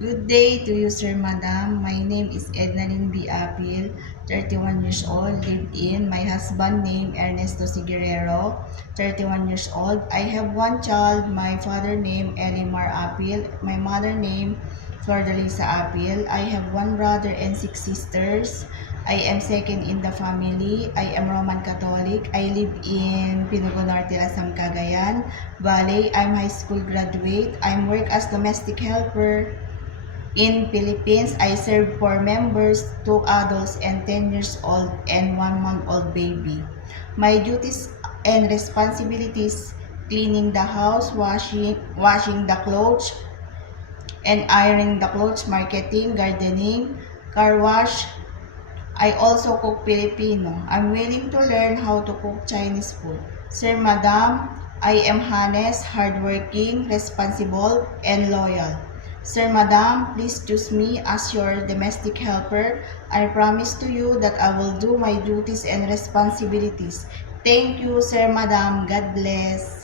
Good day to you, Sir Madam. My name is Ednalyn B. Apil, 31 years old, live in. My husband name Ernesto Siguerero, 31 years old. I have one child. My father name Elimar Apil. My mother name Flordalisa Apil. I have one brother and 6 sisters. I am second in the family. I am Roman Catholic. I live in Pinugo Norte, Lasam, Cagayan Valley. I'm high school graduate. I work as domestic helper. In Philippines, I serve 4 members, 2 adults and 10 years old and 1 month old baby. My duties and responsibilities: cleaning the house, washing the clothes and ironing the clothes, marketing, gardening, car wash. I also cook Filipino. I'm willing to learn how to cook Chinese food. Sir, Madam, I am honest, hardworking, responsible, and loyal. Sir, Madam, please choose me as your domestic helper. I promise to you that I will do my duties and responsibilities. Thank you, Sir, Madam. God bless.